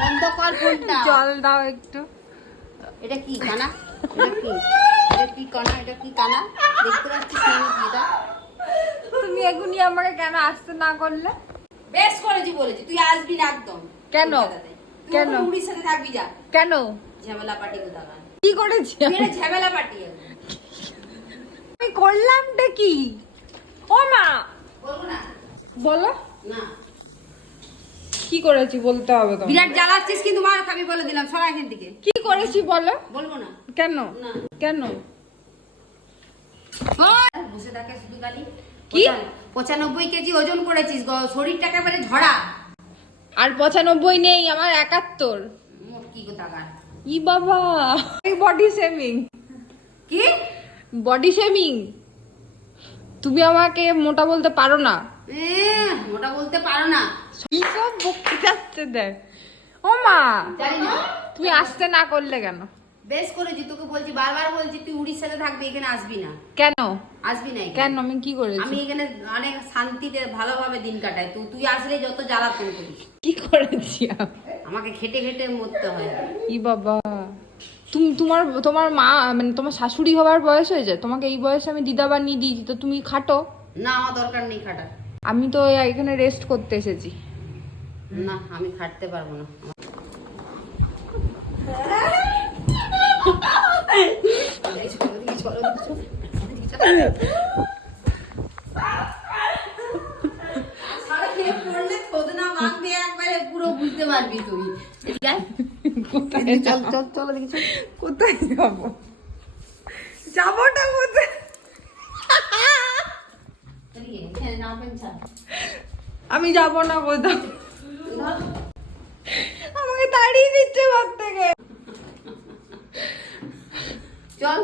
বন্ধ কর ফোনটা জল দাও একটু। এটা কি কানা? এটা কি? এটা কি কানা? এটা কি কানা? দেখতে পাচ্ছিস না তুমি এখনই আমাকে কেন আসতে না করলে? বেশ করেছি বলেছি। তুই আসবি না একদম। কেন? কেন? উড়ির সাথে থাকবি যা। কেন? ঝামেলা পার্টি কোথাকার কি করেছি এটা ঝামেলা পার্টি আমি করলামটা কি? ও মা! বলব না? বলো। না। কি করেছি বলতে হবে তো বিরাট জ্বালাচ্ছিস কিন্তু মার খাবি বলে দিলাম সবাই এখান থেকে। কি করেছি বলো? বলব না। কেন? না। কেন? বসে থাকে শুধু খালি। কি? পঁচান- পঁচানব্বই কেজি ওজন করেছিস শরীরটা একেবারে ঝরা। আর পঁচানব্বই নেই আমার একাত্তর। মোট কি কোথাকার ই বাবা। বডি শেমিং কি? বডি শেমিং তুমি আমাকে মোটা বলতে পারো না। মোটা বলতে পারো না। কি সব বকতে যাচ্ছে দেখ। ও মা তুমি আসতে না করলে কেন? বেশ করেছি তোকে বলছি বারবার বলছি তুই উড়িষ্যাতে থাকবি এখানে আসবি না। কেন? আসবি না কেন? আমি কি করেছি? আমি এখানে অনেক শান্তিতে ভালোভাবে দিন কাটাই। তুই তুই আসলে যত জ্বালাতন করিস। কি করেছি আমাকে খেটে খেটে মরতে হয়। ই বাবা তুমি তোমার তোমার মা মানে তোমার শাশুড়ি হওয়ার বয়স হয়েছে? তোমাকে এই বয়সে আমি দিদা বানিয়ে দিয়েছি তো তুমি খাটো? না আমার দরকার নেই খাটার। আমি তো এখানে রেস্ট করতে এসেছি। না আমি খাটতে পারব না কোথায় চল যাব? যাবোটা কোথায়। আমি যাব না কোথাও ধর। আমাকে তাড়িয়ে দিচ্ছে থেকে। চল।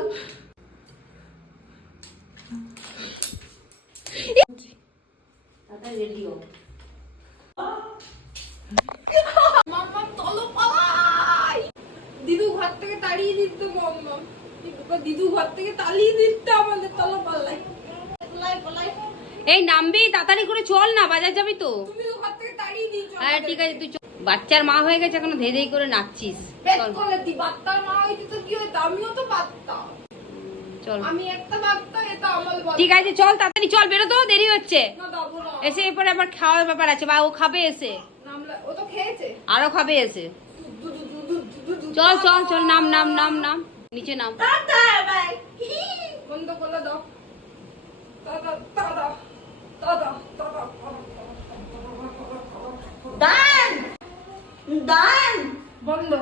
পালাই দিদু ঘর থেকে তাড়িয়ে দিত মাম্মা দিদু ঘর থেকে তাড়িয়ে দিত আমাদের পালাই এই নামবি তাড়াতাড়ি করে চল না বাজার যাবি তো। তুমি ঘর থেকে তাড়িয়ে দিয়েছ হ্যাঁ ঠিক আছে তুই। বাচ্চার মা হয়ে গেছে এখনও ধেই ধেই করে নাচছিস বাচ্চার মা তো কি আমিও তো বাচ্চা ঠিক আছে চল তাড়াতাড়ি চল বেরো তো দেরি হচ্ছে এসে এরপরে আবার খাওয়ার ব্যাপার আছে বা ও খাবে এসে আরও খাবে এসে চল চল চল নাম নাম নাম নাম নিচে নাম টাটা বাই বন্ধ করে দাও দাদা দাদা দাদা দাদা দান বন্ধ